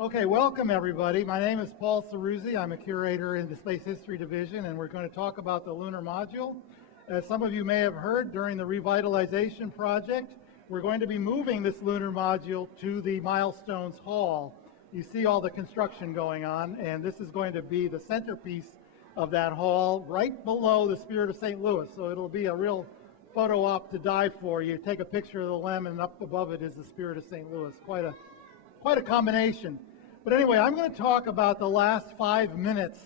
Okay, welcome everybody. My name is Paul Ceruzzi. I'm a curator in the Space History Division, and we're going to talk about the lunar module. As some of you may have heard, during the revitalization project, we're going to be moving this lunar module to the Milestones Hall. You see all the construction going on, and this is going to be the centerpiece of that hall, right below the Spirit of St. Louis. So it'll be a real photo op to die for. You take a picture of the LEM, and up above it is the Spirit of St. Louis. Quite a combination. But anyway, I'm going to talk about the last 5 minutes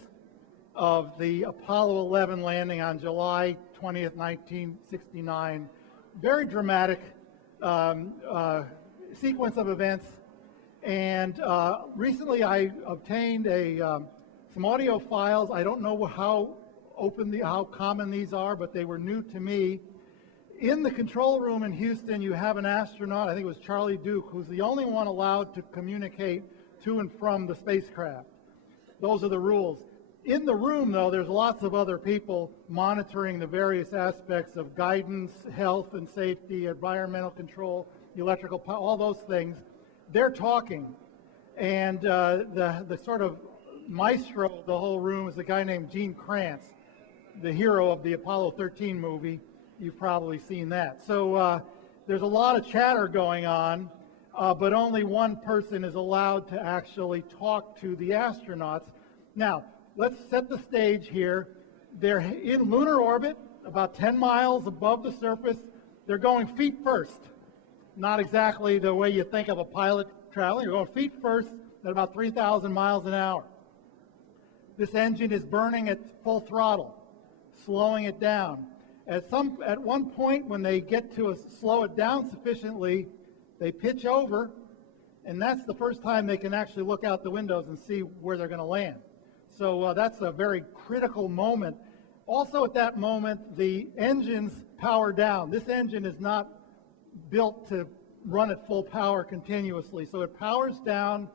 of the Apollo 11 landing on July 20th, 1969. Very dramatic sequence of events. And recently I obtained some audio files. I don't know how common these are, but they were new to me. In the control room in Houston, you have an astronaut, I think it was Charlie Duke, who's the only one allowed to communicate to and from the spacecraft. Those are the rules. In the room, though, there's lots of other people monitoring the various aspects of guidance, health and safety, environmental control, electrical power, all those things. They're talking. And the sort of maestro of the whole room is a guy named Gene Kranz, the hero of the Apollo 13 movie. You've probably seen that. So there's a lot of chatter going on, but only one person is allowed to actually talk to the astronauts. Now, let's set the stage here. They're in lunar orbit, about 10 miles above the surface. They're going feet first. Not exactly the way you think of a pilot traveling. You're going feet first at about 3,000 miles an hour. This engine is burning at full throttle, slowing it down. At one point, when they get to slow it down sufficiently, they pitch over, and that's the first time they can actually look out the windows and see where they're going to land. So that's a very critical moment. Also at that moment, the engines power down. This engine is not built to run at full power continuously, so it powers down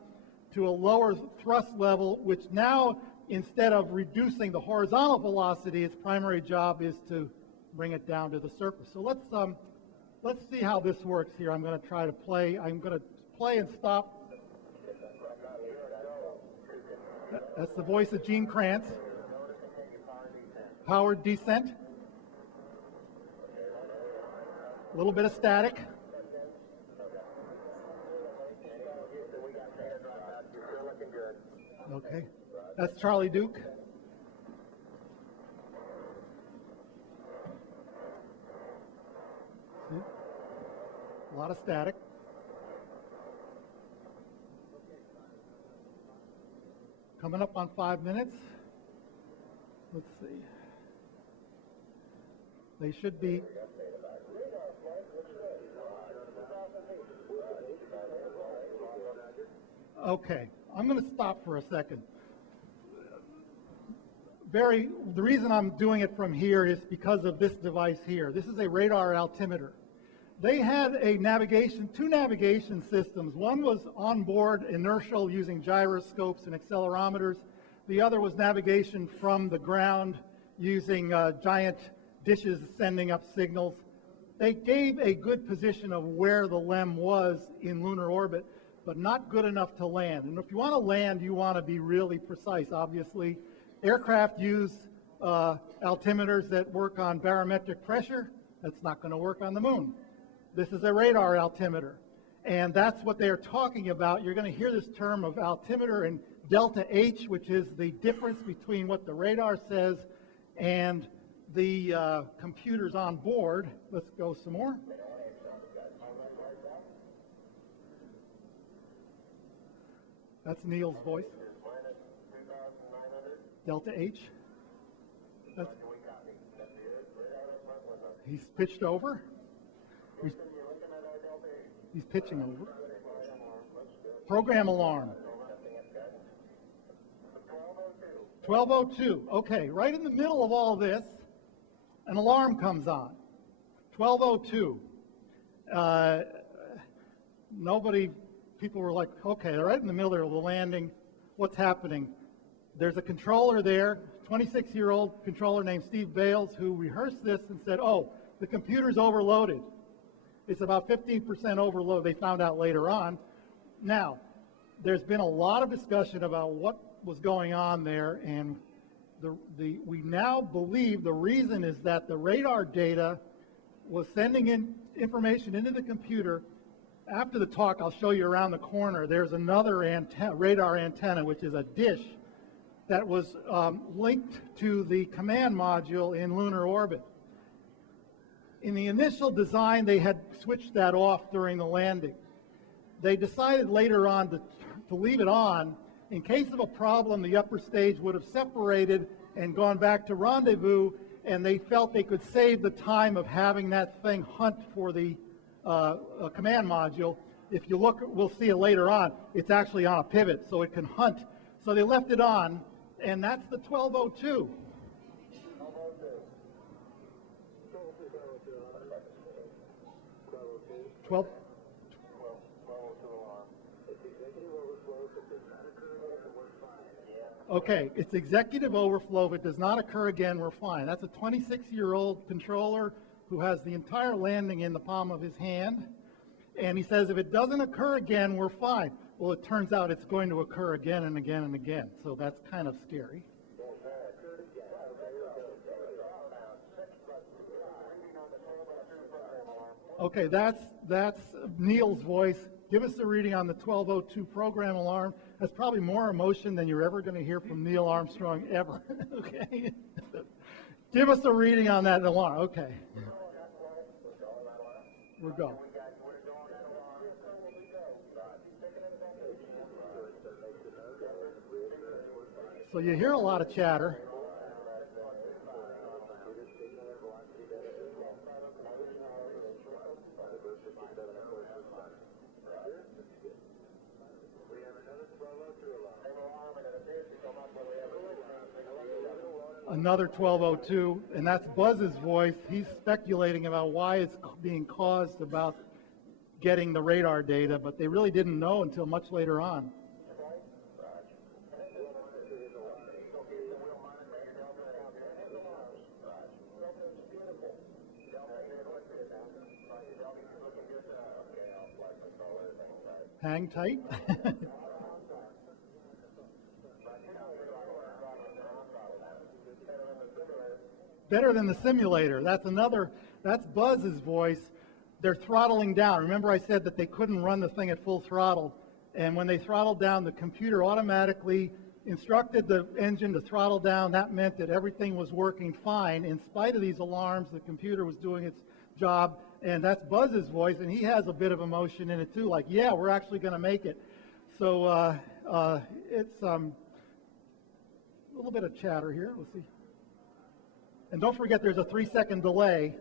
to a lower thrust level, which now, instead of reducing the horizontal velocity, its primary job is to bring it down to the surface. So let's see how this works here. I'm going to try to play. I'm going to play and stop. That's the voice of Gene Kranz. Powered descent. A little bit of static. Okay. That's Charlie Duke. A lot of static. Coming up on 5 minutes. Let's see. They should be. Okay, I'm going to stop for a second. The reason I'm doing it from here is because of this device here. This is a radar altimeter. They had two navigation systems. One was onboard inertial using gyroscopes and accelerometers. The other was navigation from the ground using giant dishes sending up signals. They gave a good position of where the LEM was in lunar orbit, but not good enough to land. And if you want to land, you want to be really precise, obviously. Aircraft use altimeters that work on barometric pressure. That's not going to work on the moon. This is a radar altimeter, and that's what they're talking about. You're going to hear this term of altimeter and delta H, which is the difference between what the radar says and the computers on board. Let's go some more. That's Neil's voice. Delta H. He's pitched over. He's pitching over. Program alarm. 12:02. Okay, right in the middle of all this, an alarm comes on. 12:02. People were like, okay, they're right in the middle of the landing. What's happening? There's a controller there, 26-year-old controller named Steve Bales, who rehearsed this and said, oh, the computer's overloaded. It's about 15% overload, they found out later on. Now, there's been a lot of discussion about what was going on there, and we now believe the reason is that the radar data was sending in information into the computer. After the talk, I'll show you around the corner. There's another radar antenna, which is a dish that was linked to the command module in lunar orbit. In the initial design, they had switched that off during the landing. They decided later on to leave it on. In case of a problem, the upper stage would have separated and gone back to rendezvous, and they felt they could save the time of having that thing hunt for the command module. If you look, we'll see it later on, it's actually on a pivot, so it can hunt. So they left it on, and that's the 1202. Okay, it's executive overflow. If it does not occur again, we're fine. That's a 26-year-old controller who has the entire landing in the palm of his hand. And he says, if it doesn't occur again, we're fine. Well, it turns out it's going to occur again and again and again. So that's kind of scary. Okay, that's Neil's voice. Give us a reading on the 1202 program alarm. That's probably more emotion than you're ever going to hear from Neil Armstrong ever. Okay? Give us a reading on that alarm. Okay. We're going. So you hear a lot of chatter. Another 1202, and that's Buzz's voice. He's speculating about why it's being caused about getting the radar data, but they really didn't know until much later on. Hang tight. Better than the simulator. That's Buzz's voice. They're throttling down. Remember I said that they couldn't run the thing at full throttle. And when they throttled down, the computer automatically instructed the engine to throttle down. That meant that everything was working fine. In spite of these alarms, the computer was doing its job. And that's Buzz's voice, and he has a bit of emotion in it too, like, yeah, we're actually going to make it. So it's a little bit of chatter here. Let's see. And don't forget there's a 3-second delay.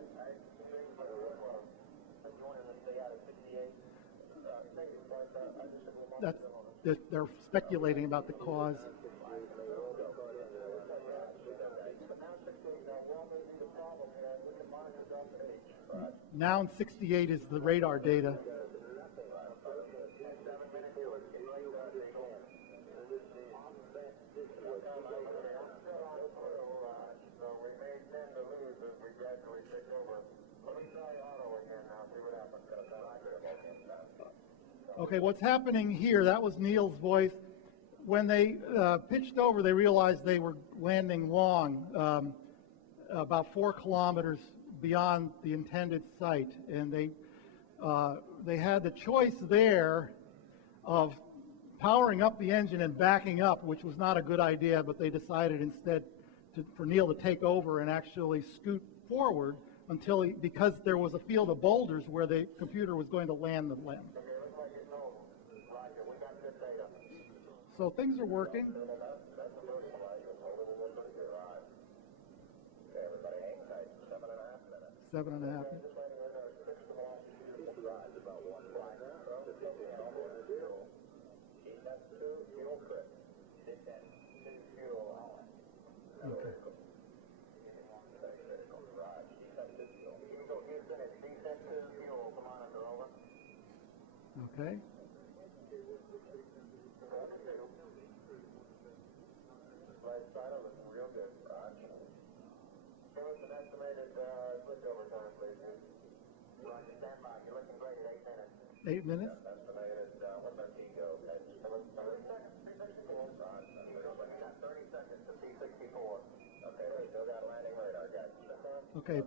They're speculating about the cause. Now in 68 is the radar data. Okay, what's happening here, that was Neil's voice. When they pitched over, they realized they were landing long, about 4 kilometers beyond the intended site. And they had the choice there of powering up the engine and backing up, which was not a good idea, but they decided instead for Neil to take over and actually scoot forward because there was a field of boulders where the computer was going to land the LEM. So things are working. 7.5 minutes. Okay. Okay. An estimated switchover time, please. Stand by. You're looking great at 8 minutes. 8 minutes? Estimated, what's our T go? Okay,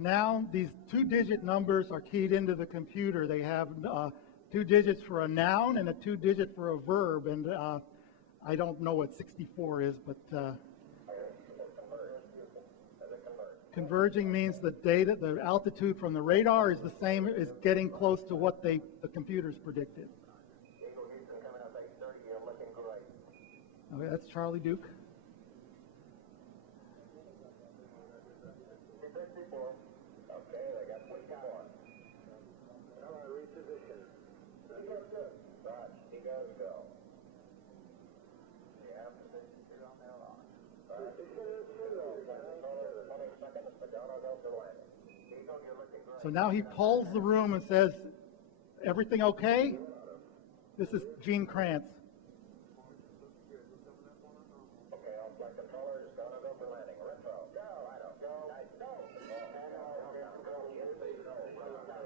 now these two-digit numbers are keyed into the computer. They have two digits for a noun and a two-digit for a verb, and I don't know what 64 is, but converging means the altitude from the radar is the same, is getting close to what the computers predicted. Okay, that's Charlie Duke. So now he polls the room and says, everything okay? This is Gene Kranz.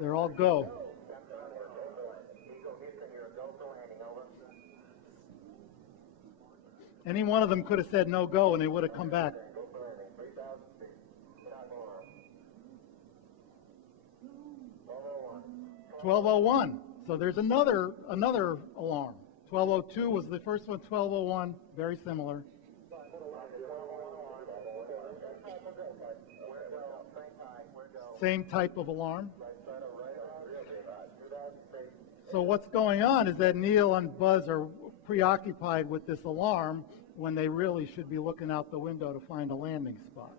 They're all go. Any one of them could have said no go and they would have come back. 1201. So there's another alarm. 1202 was the first one. 1201, very similar. Same type of alarm. So what's going on is that Neil and Buzz are preoccupied with this alarm when they really should be looking out the window to find a landing spot.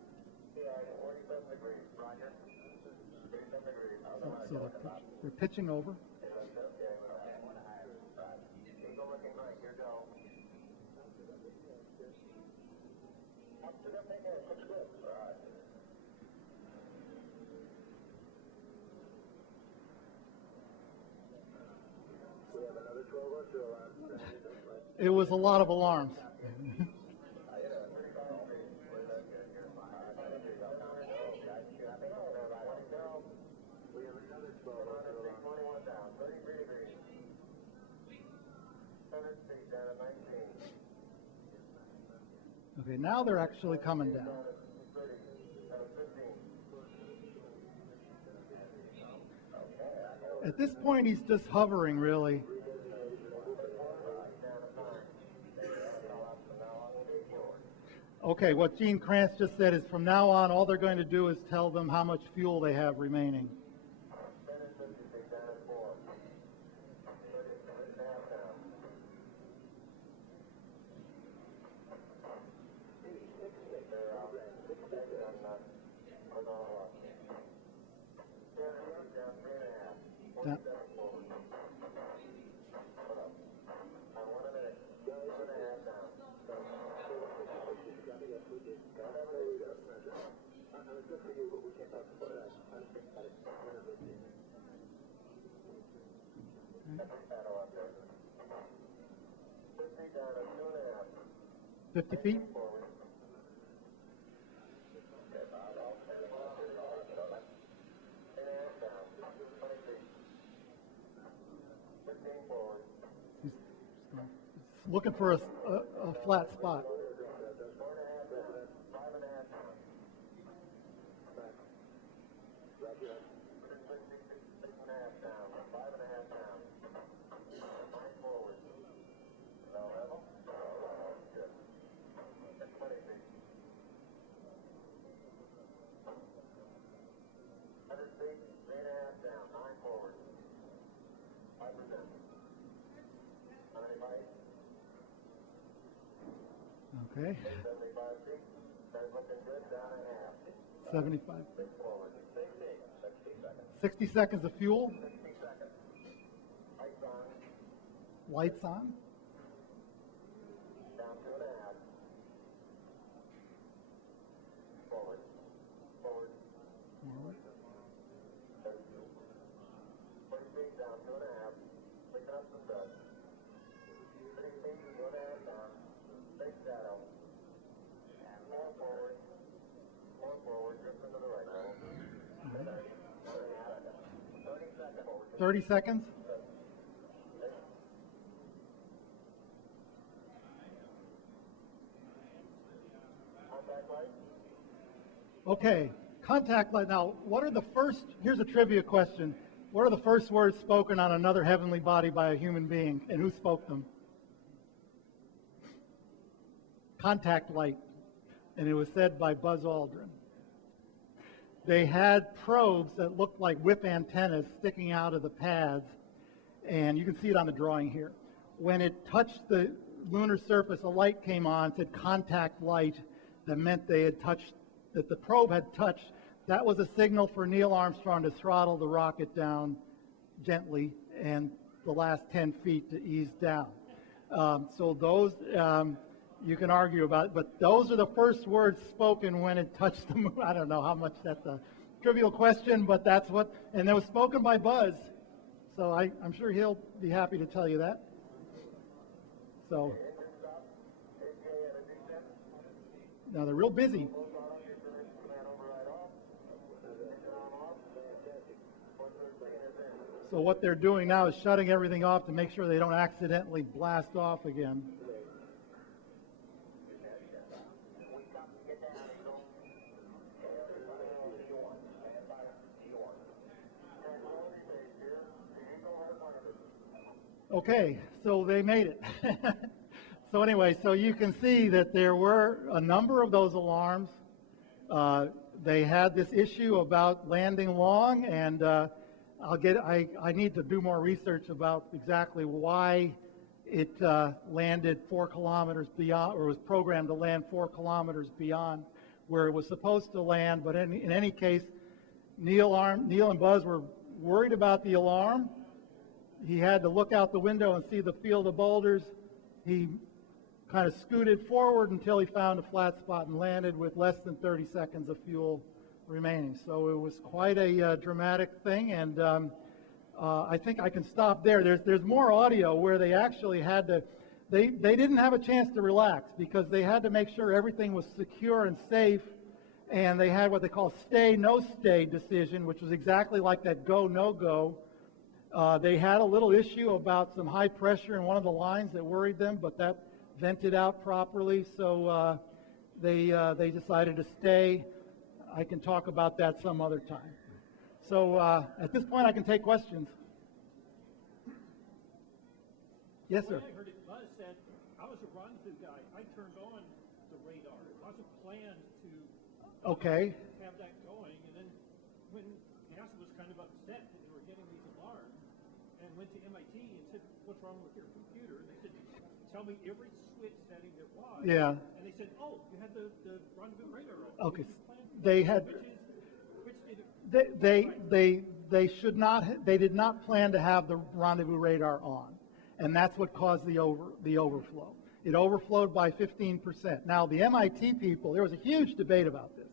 So they're pitching over. It was a lot of alarms. Okay, now they're actually coming down. At this point, he's just hovering, really. Okay, what Gene Kranz just said is from now on, all they're going to do is tell them how much fuel they have remaining. Okay. 50 feet? He's looking for a flat spot. Okay. 75. 60 seconds of fuel. Lights on. Forward. 40 feet down, 2.5. Picking up some dust. 30 feet, 2.5 down. Big shadow. And more forward. More forward, just into the right. 30 seconds. 30 seconds. Okay, contact light. Now, what are the first, here's a trivia question. What are the first words spoken on another heavenly body by a human being, and who spoke them? Contact light, and it was said by Buzz Aldrin. They had probes that looked like whip antennas sticking out of the pads, and you can see it on the drawing here. When it touched the lunar surface, a light came on, said contact light. That meant they had touched, that the probe had touched. That was a signal for Neil Armstrong to throttle the rocket down gently and the last 10 feet to ease down. So those, you can argue about, but those are the first words spoken when it touched the moon. I don't know how much that's a trivial question, but that's what, and it was spoken by Buzz. So I'm sure he'll be happy to tell you that. So, now they're real busy. So what they're doing now is shutting everything off to make sure they don't accidentally blast off again. Okay, so they made it. So anyway, so you can see that there were a number of those alarms. They had this issue about landing long, and I need to do more research about exactly why it landed 4 kilometers beyond, or was programmed to land 4 kilometers beyond where it was supposed to land. But in any case, Neil and Buzz were worried about the alarm. He had to look out the window and see the field of boulders. He kind of scooted forward until he found a flat spot and landed with less than 30 seconds of fuel remaining. So it was quite a dramatic thing, and I think I can stop there. There's more audio where they actually had to, they didn't have a chance to relax because they had to make sure everything was secure and safe, and they had what they call stay, no stay decision, which was exactly like that go, no go. They had a little issue about some high pressure in one of the lines that worried them, but that vented out properly, so they decided to stay. I can talk about that some other time. So at this point, I can take questions. Yes, sir. I heard it, Buzz said, I was a rendezvous guy. I turned on the radar. It wasn't planned to Okay. have that going. And then when NASA was kind of upset that they were getting these alarms and went to MIT and said, what's wrong with your computer? And they said, tell me every switch setting there was. Yeah. And they said, oh, you had the rendezvous radar on. Okay. They had. Which did it? They did not plan to have the rendezvous radar on, and that's what caused the overflow. It overflowed by 15%. Now the MIT people, there was a huge debate about this.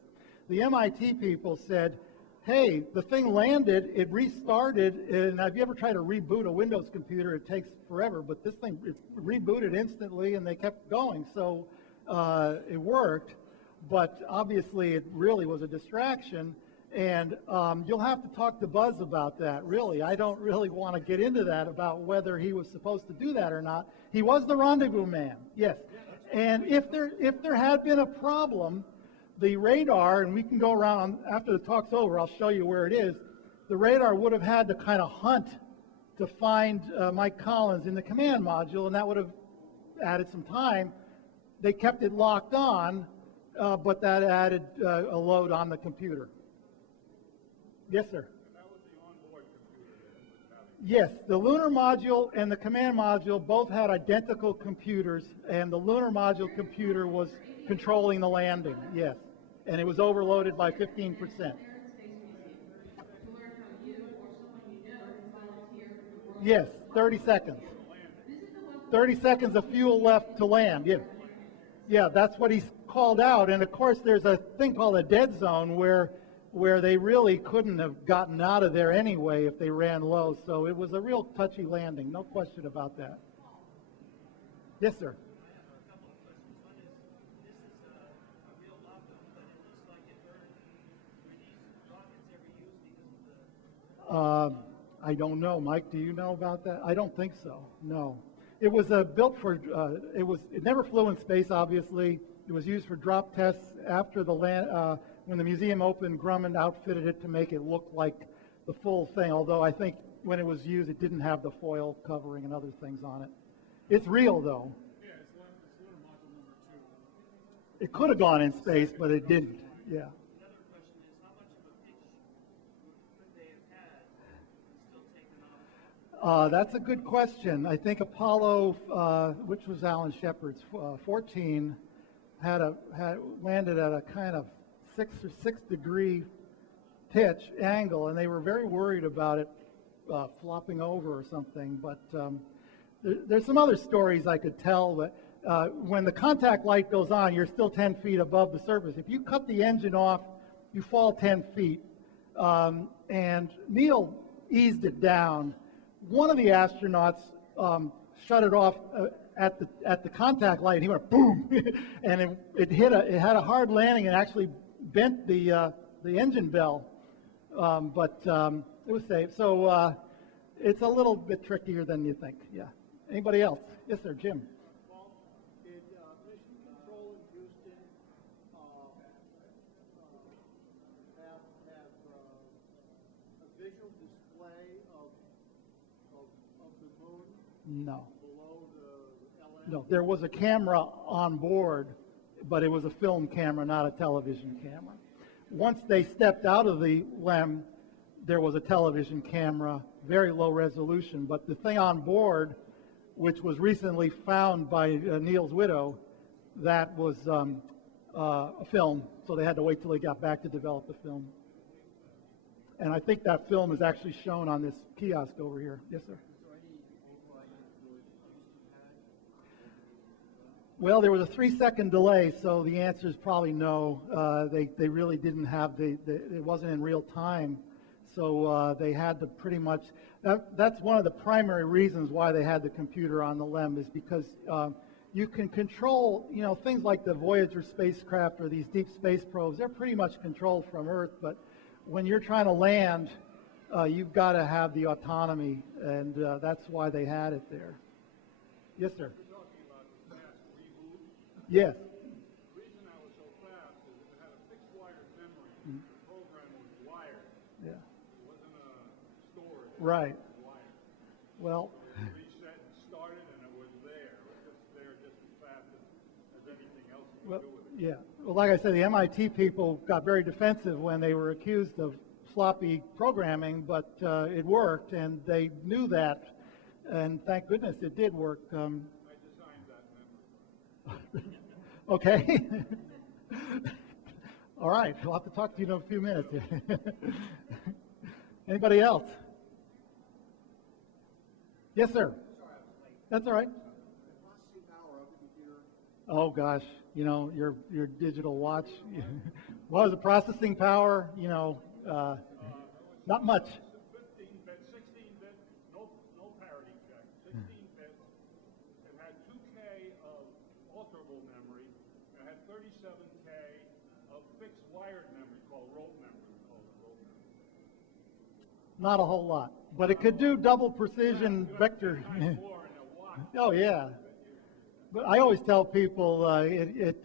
The MIT people said, hey, the thing landed, it restarted, and have you ever tried to reboot a Windows computer? It takes forever, but this thing, it rebooted instantly, and they kept going, so it worked, but obviously it really was a distraction, and you'll have to talk to Buzz about that, really. I don't really want to get into that about whether he was supposed to do that or not. He was the rendezvous man, yes, and if there had been a problem, the radar, and we can go around, after the talk's over, I'll show you where it is, the radar would have had to kind of hunt to find Mike Collins in the command module, and that would have added some time. They kept it locked on, but that added a load on the computer. Yes, sir? That was the onboard computer that was having. Yes, the lunar module and the command module both had identical computers, and the lunar module computer was controlling the landing, yes. And it was overloaded by 15%. Yes, 30 seconds. 30 seconds of fuel left to land, yeah. Yeah, that's what he's called out. And of course, there's a thing called a dead zone where they really couldn't have gotten out of there anyway if they ran low. So it was a real touchy landing, no question about that. Yes, sir. I don't know. Mike, do you know about that? I don't think so. No. It was built for, it never flew in space, obviously. It was used for drop tests after the when the museum opened, Grumman outfitted it to make it look like the full thing, although I think when it was used, it didn't have the foil covering and other things on it. It's real, though. Yeah, it's lunar module number 2. It could have gone in space, but it didn't. Yeah. Another question is, how much of a pitch could they have had and still taken off? That's a good question. I think Apollo, which was Alan Shepard's, 14, had landed at a kind of 6 degree pitch angle, and they were very worried about it flopping over or something. But there's some other stories I could tell. But when the contact light goes on, you're still 10 feet above the surface. If you cut the engine off, you fall 10 feet. And Neil eased it down. One of the astronauts shut it off at the contact light. He went boom, and it had a hard landing and actually bent the engine bell. But it was safe. So it's a little bit trickier than you think. Yeah. Anybody else? Yes, sir, Jim. Paul, did Mission Control in Houston have a visual display of the moon No. below the LM? No, there was a camera on board, but it was a film camera, not a television camera. Once they stepped out of the LEM, there was a television camera, very low resolution, but the thing on board, which was recently found by Neil's widow, that was a film, so they had to wait till they got back to develop the film. And I think that film is actually shown on this kiosk over here. Yes, sir? Well, there was a 3-second delay, so the answer is probably no. They really didn't have it wasn't in real time, so they had to pretty much. That's one of the primary reasons why they had the computer on the LEM, is because you can control, things like the Voyager spacecraft or these deep space probes. They're pretty much controlled from Earth, but when you're trying to land, you've got to have the autonomy, and that's why they had it there. Yes, sir. Yes. The reason I was so fast is it had a fixed wired memory. The program was wired. Yeah. It wasn't a storage. Right. It was wired. Well, It reset and started, and it was there. It was just there just as fast as anything else you could do with it. yeah. Well, like I said, the MIT people got very defensive when they were accused of sloppy programming, but it worked, and they knew that, and thank goodness it did work. I designed that memory. Okay. All right. We'll have to talk to you in a few minutes. Anybody else? Yes, sir. That's all right. Oh gosh, your digital watch. What was the processing power? Not much. 15-bit, 16-bit, no parity check. 16-bit. It had 2K of alterable memory. It had 37K of fixed wired memory called rope memory. We call it rope memory. Not a whole lot, but it could do double precision vector. More in a watch. Oh yeah. But I always tell people it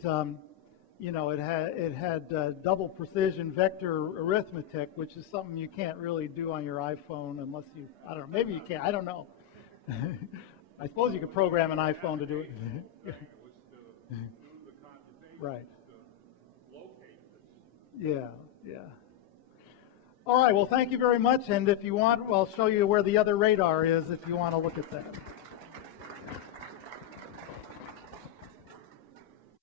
had double precision vector arithmetic, which is something you can't really do on your iPhone unless you, I don't know, maybe you can, I don't know. I suppose you could program an iPhone to do it. It was to do the computation. Right. To locate this. Yeah. All right, well, thank you very much, and if you want, I'll show you where the other radar is if you want to look at that.